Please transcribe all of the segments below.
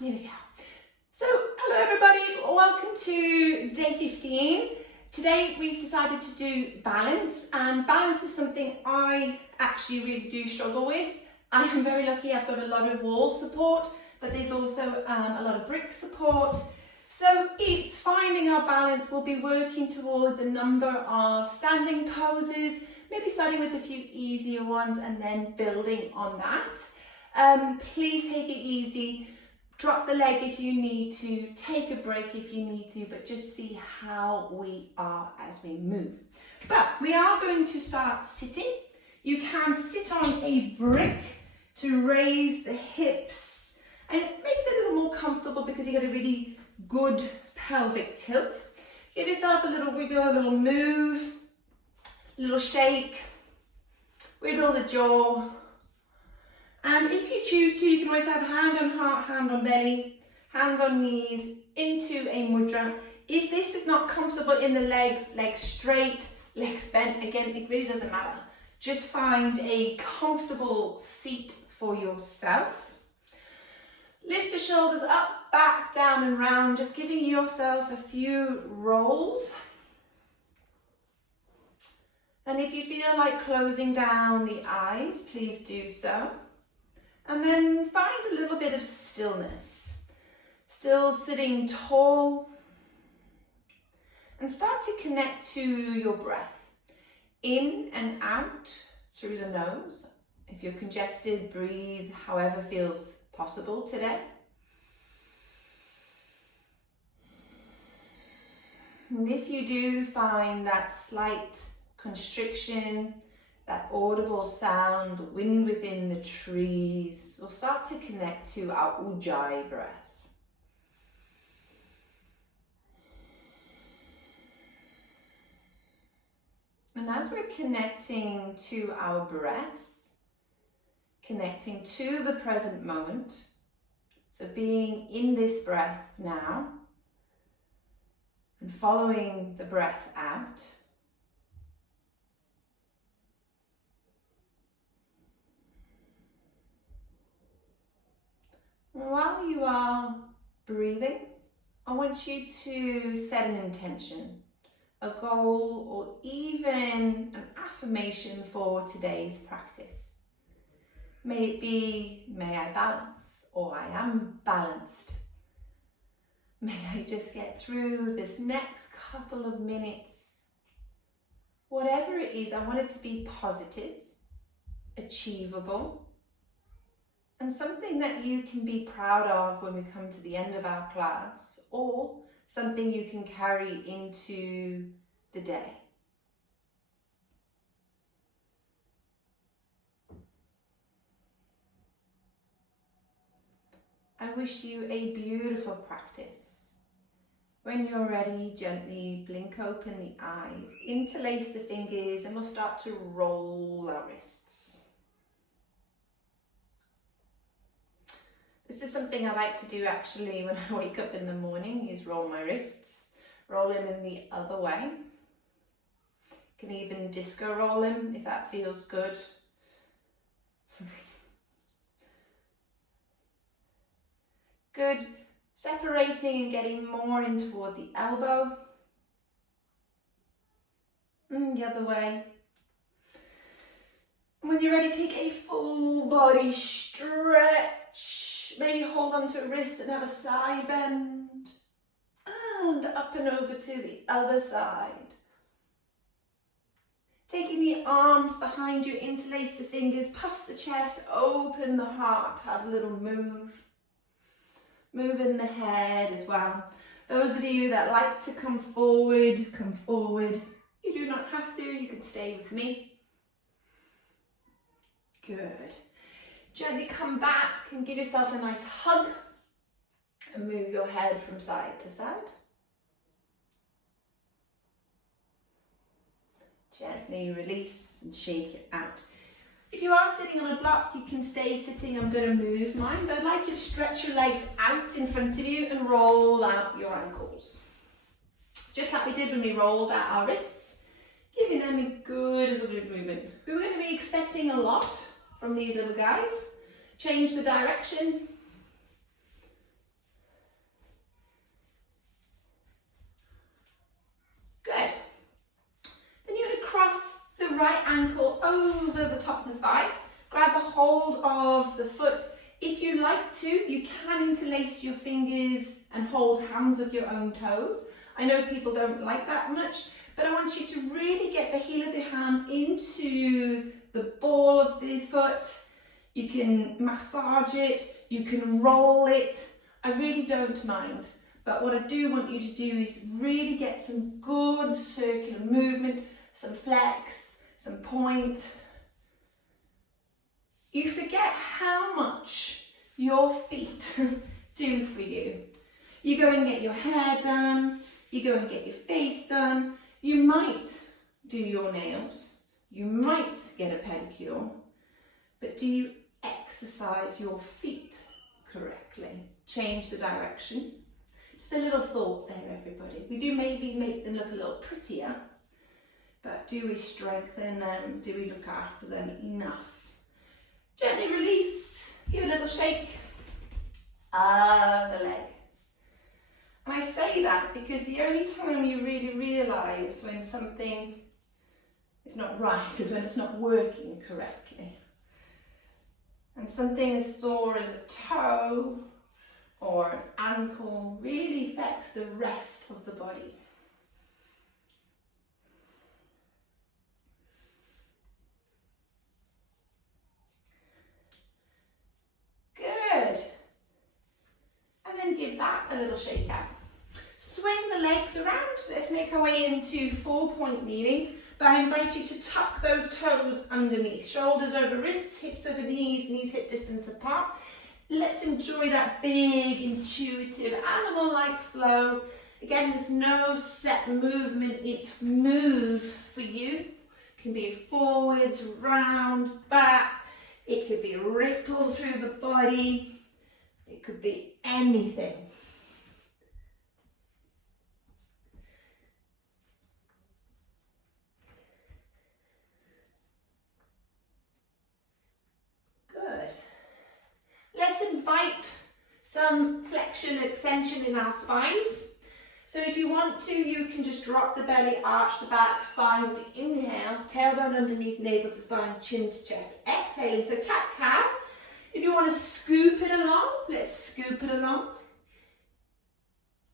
Here we go. So, hello everybody, welcome to day 15. Today we've decided to do balance, and balance is something I actually really do struggle with. I am very lucky, I've got a lot of wall support, but there's also a lot of brick support. So it's finding our balance. We'll be working towards a number of standing poses, maybe starting with a few easier ones and then building on that. Please take it easy. Drop the leg if you need to, take a break if you need to, but just see how we are as we move. But we are going to start sitting. You can sit on a brick to raise the hips, and it makes it a little more comfortable because you get a really good pelvic tilt. Give yourself a little wiggle, a little move, a little shake, wiggle the jaw. And if you choose to, you can always have hand on heart, hand on belly, hands on knees, into a mudra. If this is not comfortable in the legs, legs straight, legs bent, again, it really doesn't matter. Just find a comfortable seat for yourself. Lift the shoulders up, back, down and round, just giving yourself a few rolls. And if you feel like closing down the eyes, please do so. And then find a little bit of stillness. Still sitting tall. And start to connect to your breath. In and out through the nose. If you're congested, breathe however feels possible today. And if you do find that slight constriction, that audible sound, the wind within the trees, we'll start to connect to our Ujjayi breath. And as we're connecting to our breath, connecting to the present moment, so being in this breath now, and following the breath out, while you are breathing, I want you to set an intention, a goal, or even an affirmation for today's practice. May it be, may I balance, or I am balanced. May I just get through this next couple of minutes. Whatever it is, I want it to be positive, achievable, and something that you can be proud of when we come to the end of our class, or something you can carry into the day. I wish you a beautiful practice. When you're ready, gently blink open the eyes, interlace the fingers, and we'll start to roll our wrists. This is something I like to do actually when I wake up in the morning, is roll my wrists, roll them in the other way. You can even disco roll them if that feels good. Good, separating and getting more in toward the elbow. And the other way. And when you're ready, take a full body stretch. Maybe hold on to a wrist and have a side bend. And up and over to the other side. Taking the arms behind you, interlace the fingers, puff the chest, open the heart, have a little move. Move in the head as well. Those of you that like to come forward, come forward. You do not have to, you can stay with me. Good. Gently come back and give yourself a nice hug and move your head from side to side. Gently release and shake it out. If you are sitting on a block, you can stay sitting. I'm going to move mine, but I'd like you to stretch your legs out in front of you and roll out your ankles. Just like we did when we rolled out our wrists, giving them a good little bit of movement. We're going to be expecting a lot from these little guys. Change the direction. over the top of the thigh. Grab a hold of the foot. If you like to, you can interlace your fingers and hold hands with your own toes. I know people don't like that much, but I want you to really get the heel of the hand into the ball of the foot. You can massage it, you can roll it. I really don't mind. But what I do want you to do is really get some good circular movement, some flex, some point. You forget how much your feet do for you. You go and get your hair done, you go and get your face done, you might do your nails, you might get a pedicure, but do you exercise your feet correctly? Change the direction. Just a little thought there, everybody. We do maybe make them look a little prettier, but do we strengthen them? Do we look after them enough? Gently release, give a little shake. The leg. And I say that because the only time you really realise when something is not right is when it's not working correctly. And something as sore as a toe or an ankle really affects the rest of the body. Good. And then give that a little shake out. Swing the legs around. Let's make our way into 4-point kneeling. But I invite you to tuck those toes underneath. Shoulders over wrists, hips over knees, knees hip distance apart. Let's enjoy that big, intuitive, animal-like flow. Again, there's no set movement. It's move for you. It can be forwards, round, back. It could be a ripple through the body. It could be anything. Good. Let's invite some flexion and extension in our spines. So if you want to, you can just drop the belly, arch the back, find the inhale, tailbone underneath, navel to spine, chin to chest. Exhaling, so cat-cow. If you want to scoop it along, let's scoop it along.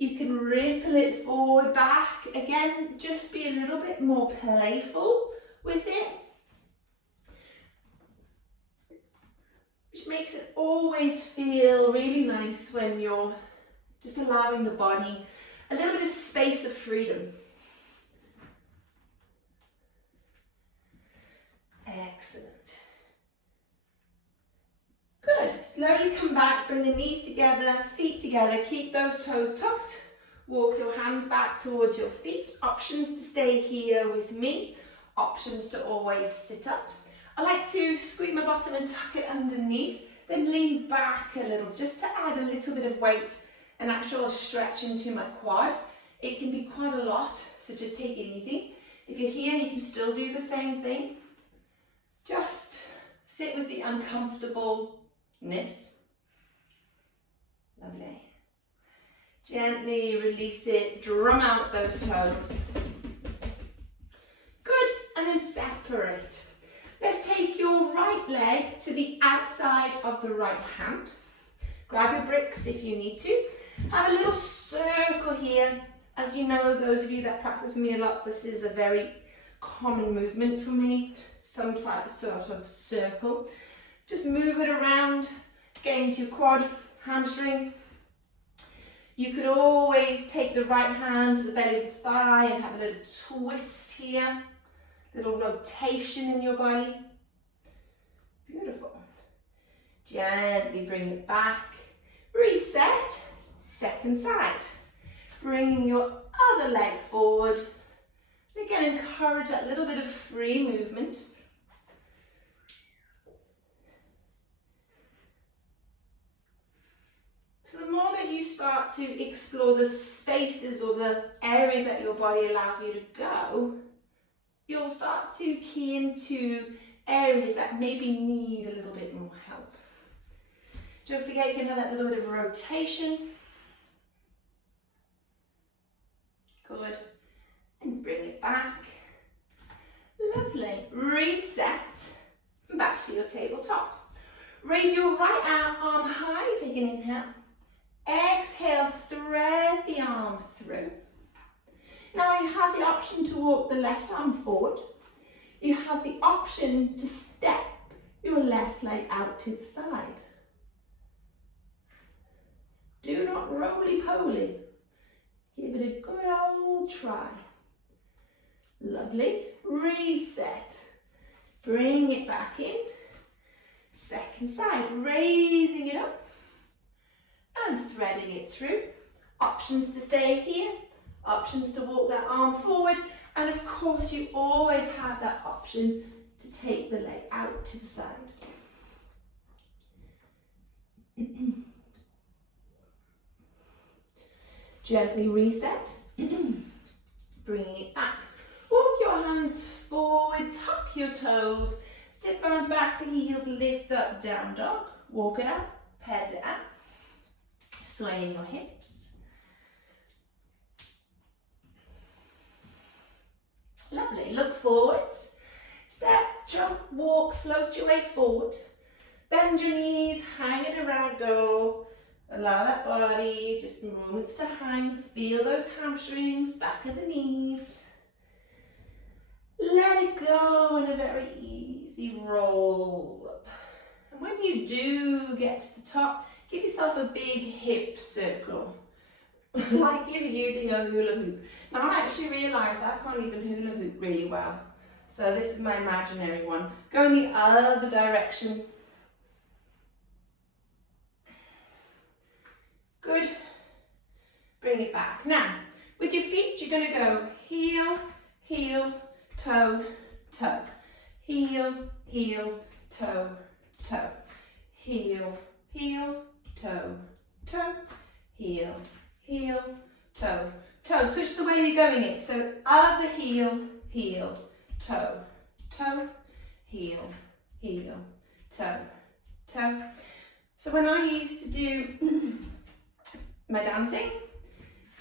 You can ripple it forward, back. Again, just be a little bit more playful with it. Which makes it always feel really nice when you're just allowing the body a little bit of space of freedom. Excellent. Good. Slowly come back, bring the knees together, feet together, keep those toes tucked. Walk your hands back towards your feet. Options to stay here with me. Options to always sit up. I like to squeeze my bottom and tuck it underneath, then lean back a little, just to add a little bit of weight, an actual stretch into my quad. It can be quite a lot, so just take it easy. If you're here, you can still do the same thing. Just sit with the uncomfortableness. Lovely. Gently release it, drum out those toes. Good, and then separate. Let's take your right leg to the outside of the right hand. Grab your bricks if you need to. Have a little circle here. As you know, those of you that practice with me a lot, this is a very common movement for me. Some type of sort of circle. Just move it around, get into your quad, hamstring. You could always take the right hand to the belly of the thigh and have a little twist here. Little rotation in your body. Beautiful. Gently bring it back. Reset. Second side. Bring your other leg forward. And again, encourage that little bit of free movement. So the more that you start to explore the spaces or the areas that your body allows you to go, you'll start to key into areas that maybe need a little bit more help. Don't forget you can have that little bit of rotation. Good. And bring it back. Lovely. Reset. Back to your tabletop. Raise your right arm high, take an inhale. Exhale, thread the arm through. Now you have the option to walk the left arm forward. You have the option to step your left leg out to the side. Do not roly-poly. Give it a good old try. Lovely. Reset. Bring it back in. Second side. Raising it up and threading it through. Options to stay here. Options to walk that arm forward. And of course, you always have that option to take the leg out to the side. Gently reset. Bringing it back. Walk your hands forward, tuck your toes, sit bones back to heels, lift up, down dog. Walk it out, pedal it out. Swaying your hips. Lovely. Look forwards. Step, jump, walk, float your way forward. Bend your knees, hang in a ragdoll. Allow that body just moments to hang. Feel those hamstrings, back of the knees. Let it go in a very easy roll up. And when you do get to the top, give yourself a big hip circle. Like you're using a hula hoop. Now I actually realised I can't even hula hoop really well. So this is my imaginary one. Go in the other direction. Good. Bring it back. Now, with your feet, you're going to go heel, heel, toe, toe. Heel, heel, toe, toe. Heel, heel, toe, toe. Heel, heel, toe, toe. Switch the way you're going it. So other heel, heel, toe, toe, heel, heel, toe, toe. So when I used to do my dancing,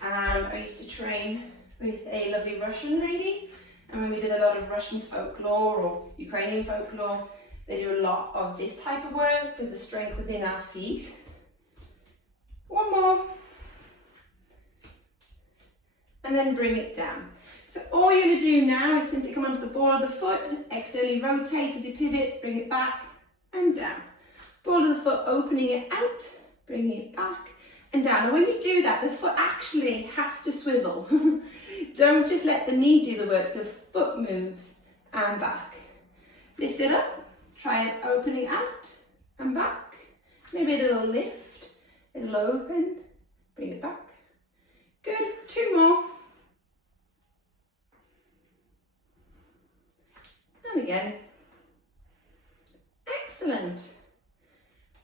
and I used to train with a lovely Russian lady, and when we did a lot of Russian folklore or Ukrainian folklore, they do a lot of this type of work with the strength within our feet. One more. And then bring it down. So all you're going to do now is simply come onto the ball of the foot, externally rotate as you pivot, bring it back and down. Ball of the foot, opening it out, bringing it back and down. And when you do that, the foot actually has to swivel. Don't just let the knee do the work, the foot moves and back. Lift it up, try and open it out and back. Maybe a little lift, a little open, bring it back. Good, two more. And again. Excellent.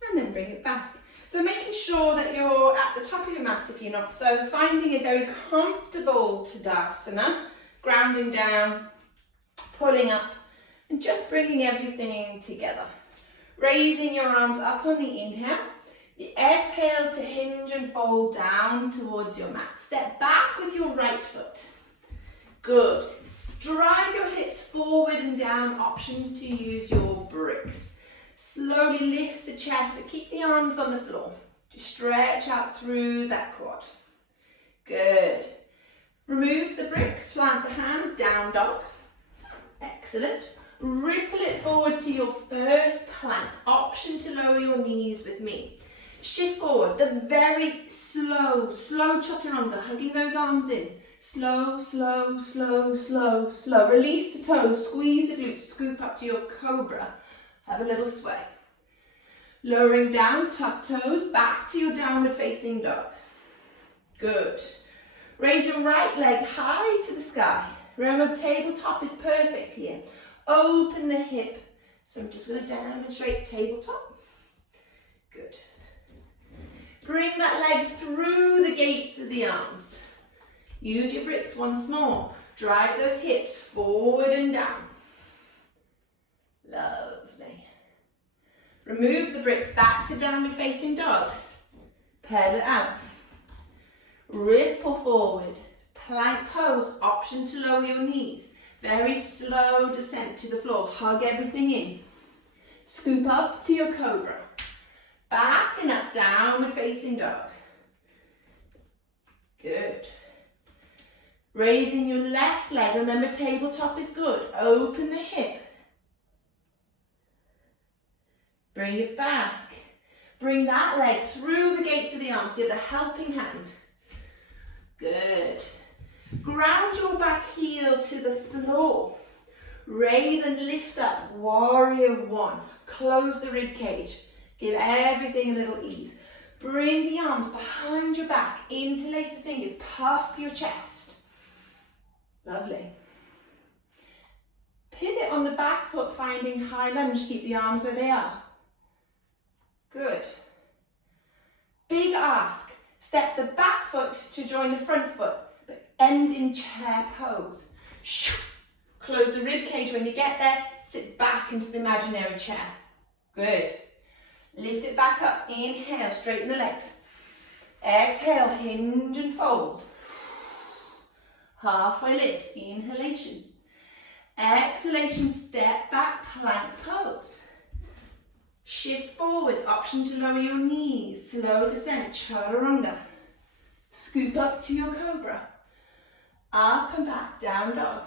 And then bring it back. So making sure that you're at the top of your mat if you're not. So finding a very comfortable Tadasana, grounding down, pulling up, and just bringing everything together. Raising your arms up on the inhale. The exhale to hinge and fold down towards your mat. Step back with your right foot. Good. Drive your hips forward and down. Options to use your bricks. Slowly lift the chest, but keep the arms on the floor. Just stretch out through that quad. Good. Remove the bricks, plant the hands, down dog. Excellent. Ripple it forward to your first plank. Option to lower your knees with me. Shift forward, the very slow chaturanga, hugging those arms in. Slow, slow, slow, slow, slow. Release the toes, squeeze the glutes, scoop up to your cobra. Have a little sway. Lowering down, tuck toes, back to your downward facing dog. Good. Raise your right leg high to the sky. Remember, tabletop is perfect here. Open the hip. So I'm just going to demonstrate tabletop. Good. Bring that leg through the gates of the arms. Use your bricks once more. Drive those hips forward and down. Lovely. Remove the bricks back to downward facing dog. Pedal it out. Ripple forward. Plank pose. Option to lower your knees. Very slow descent to the floor. Hug everything in. Scoop up to your cobra. Back and up, downward facing dog. Good. Raising your left leg. Remember, tabletop is good. Open the hip. Bring it back. Bring that leg through the gates of the arms. Give it a helping hand. Good. Ground your back heel to the floor. Raise and lift up. Warrior one. Close the rib cage. Give everything a little ease. Bring the arms behind your back. Interlace the fingers. Puff your chest. Lovely. Pivot on the back foot, finding high lunge. Keep the arms where they are. Good. Big ask. Step the back foot to join the front foot, but end in chair pose. Close the rib cage when you get there. Sit back into the imaginary chair. Good. Lift it back up. Inhale, straighten the legs. Exhale, hinge and fold. Halfway lift, inhalation. Exhalation, step back, plank pose. Shift forwards, option to lower your knees. Slow descent, chaturanga. Scoop up to your cobra. Up and back, down dog.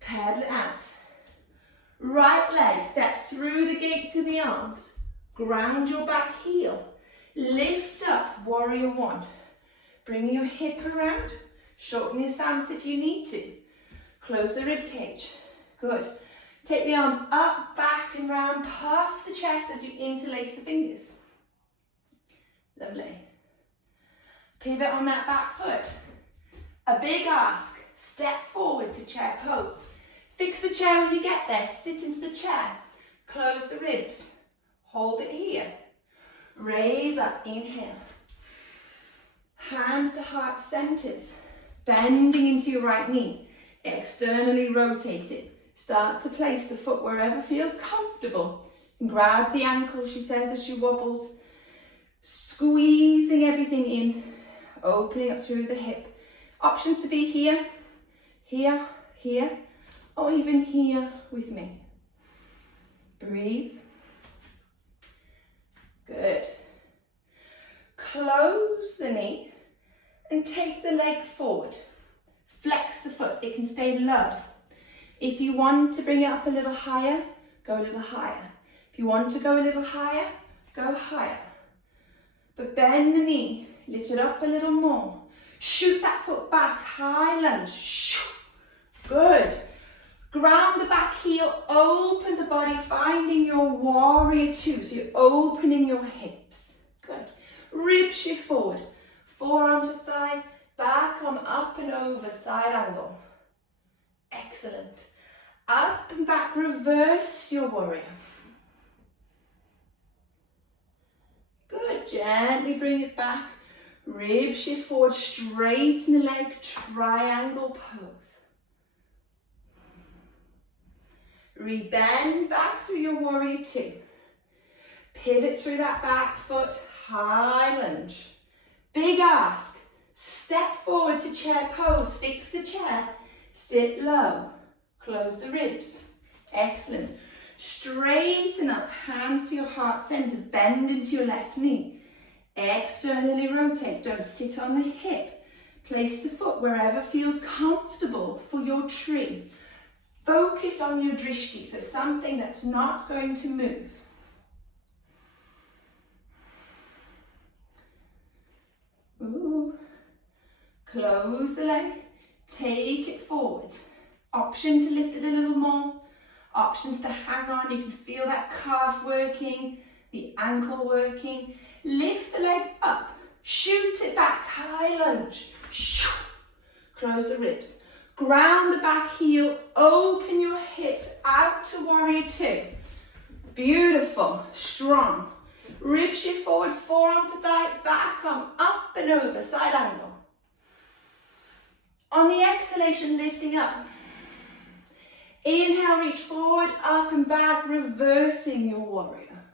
Pedal it out. Right leg steps through the gates of the arms. Ground your back heel. Lift up, warrior one. Bring your hip around. Shorten your stance if you need to. Close the rib cage. Good. Take the arms up, back and round. Puff the chest as you interlace the fingers. Lovely. Pivot on that back foot. A big ask. Step forward to chair pose. Fix the chair when you get there. Sit into the chair. Close the ribs. Hold it here. Raise up. Inhale. Hands to heart centers. Bending into your right knee. Externally rotate it. Start to place the foot wherever feels comfortable. Grab the ankle, she says, as she wobbles. Squeezing everything in. Opening up through the hip. Options to be here, here, here, or even here with me. Breathe. Good. Close the knee and take the leg forward. Flex the foot, it can stay low. If you want to bring it up a little higher, go a little higher. If you want to go a little higher, go higher. But bend the knee, lift it up a little more. Shoot that foot back, high lunge. Good. Ground the back heel, open the body, finding your warrior two. So you're opening your hips. Good. Rib shift forward. Forearm to thigh, back arm up and over, side angle. Excellent. Up and back, reverse your warrior. Good. Gently bring it back. Rib shift forward, straighten the leg, triangle pose. Rebend back through your warrior two. Pivot through that back foot, high lunge. Big ask. Step forward to chair pose, fix the chair, sit low, close the ribs. Excellent. Straighten up, hands to your heart centers, bend into your left knee. Externally rotate, don't sit on the hip. Place the foot wherever feels comfortable for your tree. Focus on your drishti, so something that's not going to move. Ooh. Close the leg, take it forward. Option to lift it a little more. Options to hang on, you can feel that calf working, the ankle working. Lift the leg up, shoot it back, high lunge. Close the ribs. Ground the back heel, open your hips out to warrior two. Beautiful, strong. Rib shift forward, forearm to thigh, back arm up and over, side angle. On the exhalation, lifting up. Inhale, reach forward, up and back, reversing your warrior.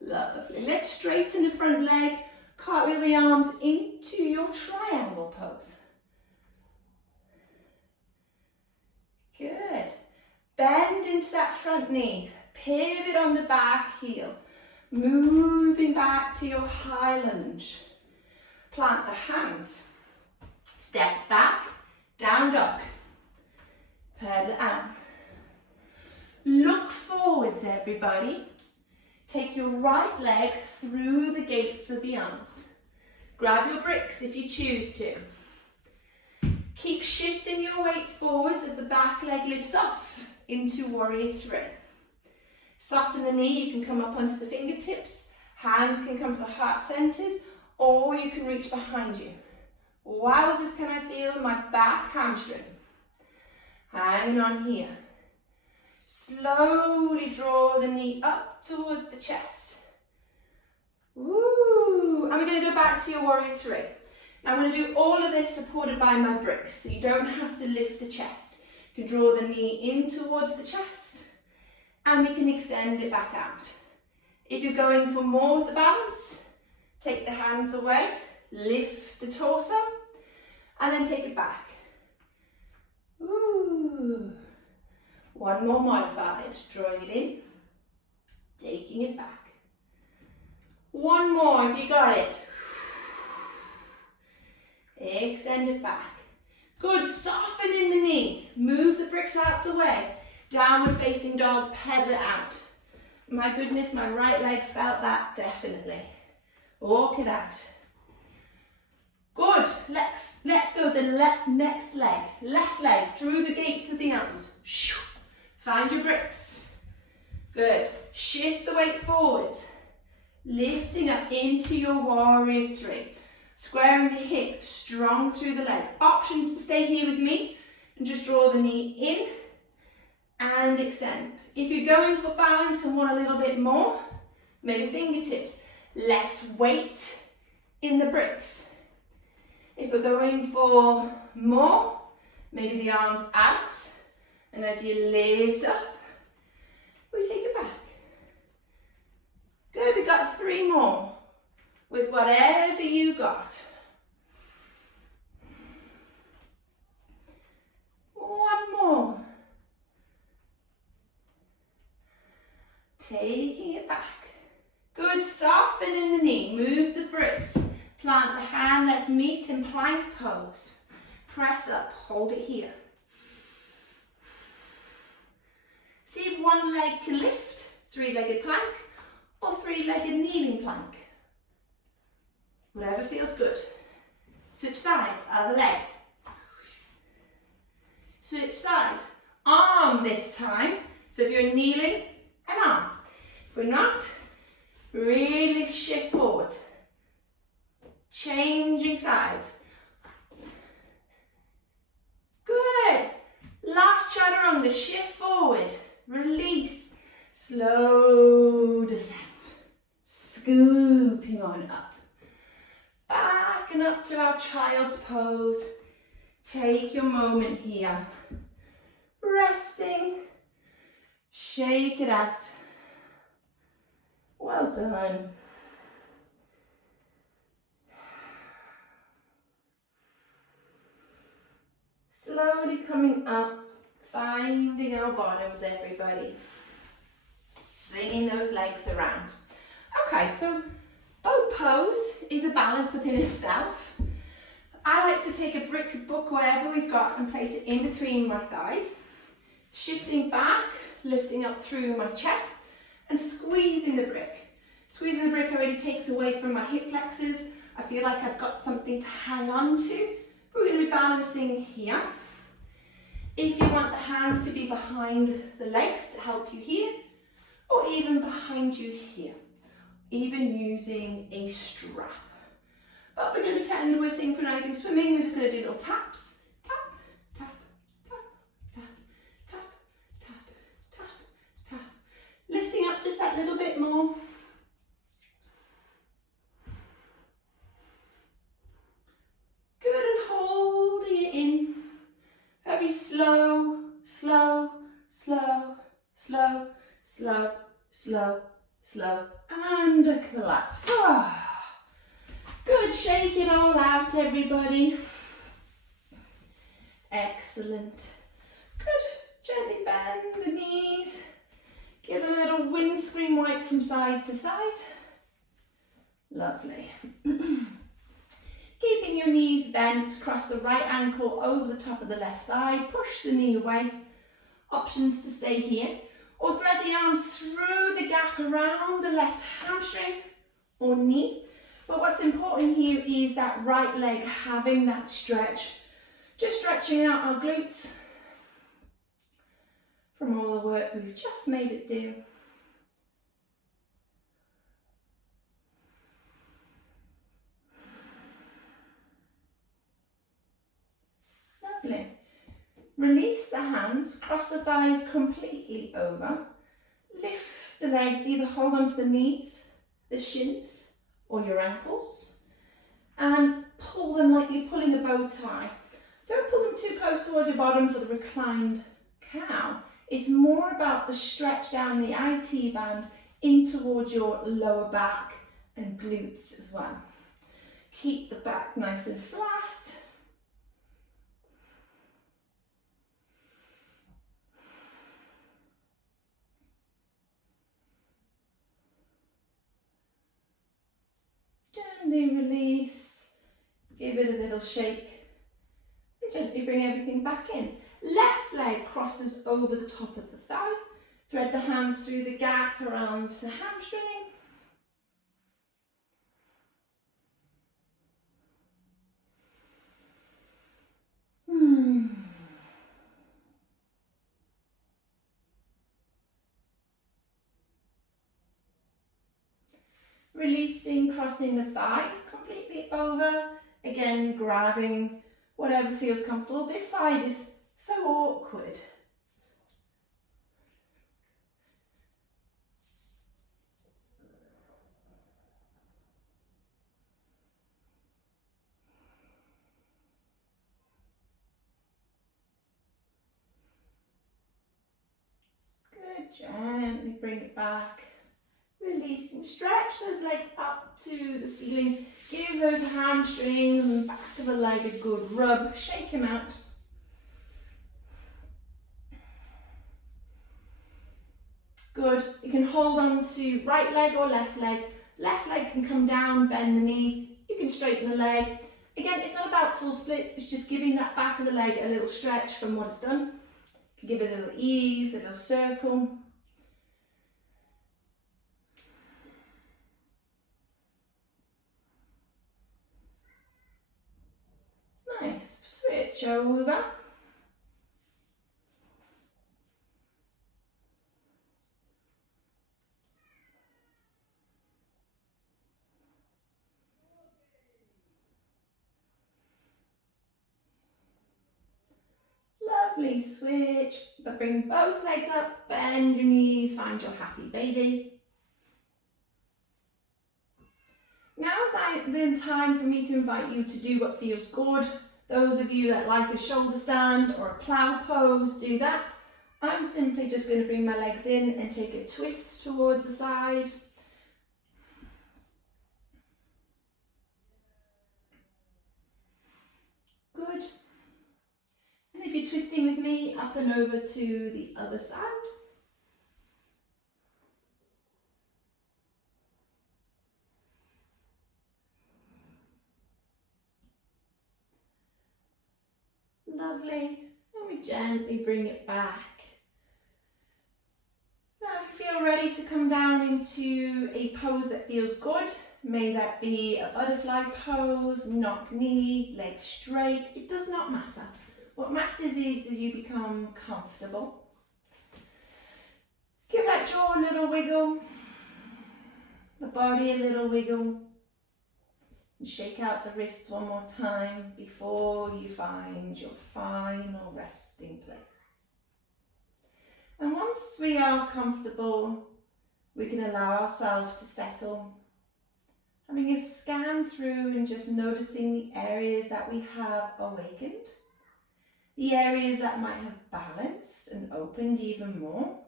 Lovely. Let's straighten the front leg, cartwheel the arms into your triangle pose. Good. Bend into that front knee. Pivot on the back heel. Moving back to your high lunge. Plant the hands. Step back, down dog. Pedal it out. Look forwards, everybody. Take your right leg through the gates of the arms. Grab your bricks if you choose to. Keep shifting your weight forwards as the back leg lifts off into warrior three. Soften the knee, you can come up onto the fingertips. Hands can come to the heart centers, or you can reach behind you. Wowzers, can I feel my back hamstring? Hanging on here. Slowly draw the knee up towards the chest. Woo! And we're going to go back to your warrior three. Now I'm going to do all of this supported by my bricks, so you don't have to lift the chest. You can draw the knee in towards the chest, and we can extend it back out. If you're going for more of the balance, take the hands away, lift the torso, and then take it back. Ooh. One more modified, drawing it in, taking it back. One more if you got it. Extend it back. Good, soften in the knee. Move the bricks out the way. Downward facing dog, pedal it out. My goodness, my right leg felt that definitely. Walk it out. Good, let's go the next leg. Left leg through the gates of the arms. Find your bricks. Good, shift the weight forwards. Lifting up into your warrior three. Squaring the hip, strong through the leg. Options to stay here with me and just draw the knee in and extend. If you're going for balance and want a little bit more, maybe fingertips, less weight in the bricks. If we're going for more, maybe the arms out, and as you lift up, we take it back. Good, we've got three more. With whatever you got. One more. Taking it back. Good, soften in the knee. Move the bricks. Plant the hand. Let's meet in plank pose. Press up. Hold it here. See if one leg can lift. Three-legged plank or three-legged kneeling plank. Whatever feels good. Switch sides, other leg. Switch sides. Arm this time. So if you're kneeling, an arm. If we're not, really shift forward. Changing sides. Good. Last chaturanga, shift forward. Release. Slow descent. Scooping on up. Back and up to our child's pose. Take your moment here. Resting. Shake it out. Well done. Slowly coming up, finding our bottoms, everybody. Swinging those legs around. Okay, so boat pose is a balance within itself. I like to take a brick, book, whatever we've got, and place it in between my thighs. Shifting back, lifting up through my chest, and squeezing the brick. Squeezing the brick already takes away from my hip flexors. I feel like I've got something to hang on to. But we're going to be balancing here. If you want the hands to be behind the legs to help you here, or even behind you here. Even using a strap. But we're going to pretend we're synchronizing swimming. We're just going to do little taps. Tap, tap, tap, tap, tap, tap, tap, tap. Lifting up just that little bit more. Good, and holding it in. Very slow, slow, slow, slow, slow, slow, slow, and a collapse. Oh. Good, shake it all out, everybody. Excellent. Good. Gently bend the knees. Give a little windscreen wipe from side to side. Lovely. Keeping your knees bent, cross the right ankle over the top of the left thigh, push the knee away. Options to stay here, or thread the arms through the gap around the left hamstring or knee. But what's important here is that right leg having that stretch, just stretching out our glutes from all the work we've just made it do. Lovely. Release the hands, cross the thighs completely over. Lift the legs, either hold onto the knees, the shins, or your ankles. And pull them like you're pulling a bow tie. Don't pull them too close towards your bottom for the reclined cow. It's more about the stretch down the IT band in towards your lower back and glutes as well. Keep the back nice and flat. Gently release, give it a little shake, and gently bring everything back in. Left leg crosses over the top of the thigh. Thread the hands through the gap around the hamstring. Releasing, crossing the thighs completely over. Again, grabbing whatever feels comfortable. This side is so awkward. Good, gently bring it back. Releasing, stretch those legs up to the ceiling. Give those hamstrings and back of the leg a good rub. Shake them out. Good. You can hold on to right leg or left leg. Left leg can come down, bend the knee. You can straighten the leg. Again, it's not about full splits. It's just giving that back of the leg a little stretch from what it's done. You can give it a little ease, a little circle. Nice. Switch over. Lovely, switch, but bring both legs up, bend your knees, find your happy baby. Now is the time for me to invite you to do what feels good. Those of you that like a shoulder stand or a plough pose, do that. I'm simply just going to bring my legs in and take a twist towards the side. Good. And if you're twisting with me, up and over to the other side. Lovely. And we gently bring it back. Now if you feel ready to come down into a pose that feels good, may that be a butterfly pose, knock knee, legs straight, it does not matter. What matters is you become comfortable. Give that jaw a little wiggle, the body a little wiggle, and shake out the wrists one more time before you find your final resting place. And once we are comfortable, we can allow ourselves to settle, having a scan through and just noticing the areas that we have awakened, the areas that might have balanced and opened even more.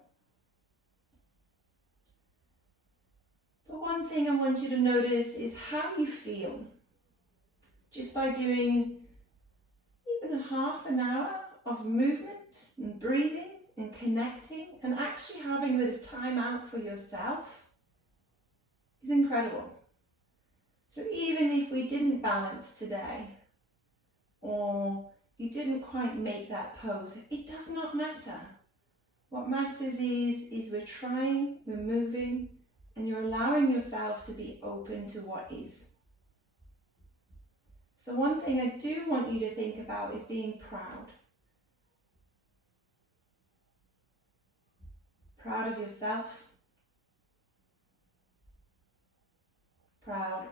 But one thing I want you to notice is how you feel just by doing even a half an hour of movement and breathing and connecting and actually having a bit of time out for yourself is incredible. So even if we didn't balance today, or you didn't quite make that pose, it does not matter. What matters is we're trying, we're moving, and you're allowing yourself to be open to what is. So one thing I do want you to think about is being proud. Proud of yourself. Proud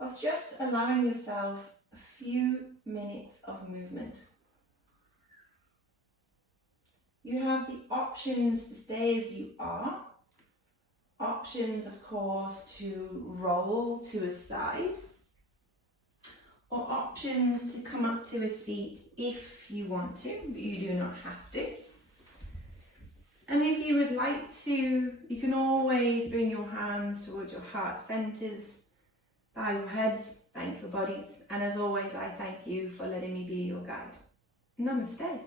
of just allowing yourself a few minutes of movement. You have the options to stay as you are. Options, of course, to roll to a side. Or options to come up to a seat if you want to, but you do not have to. And if you would like to, you can always bring your hands towards your heart centers, bow your heads, thank your bodies, and as always, I thank you for letting me be your guide. Namaste.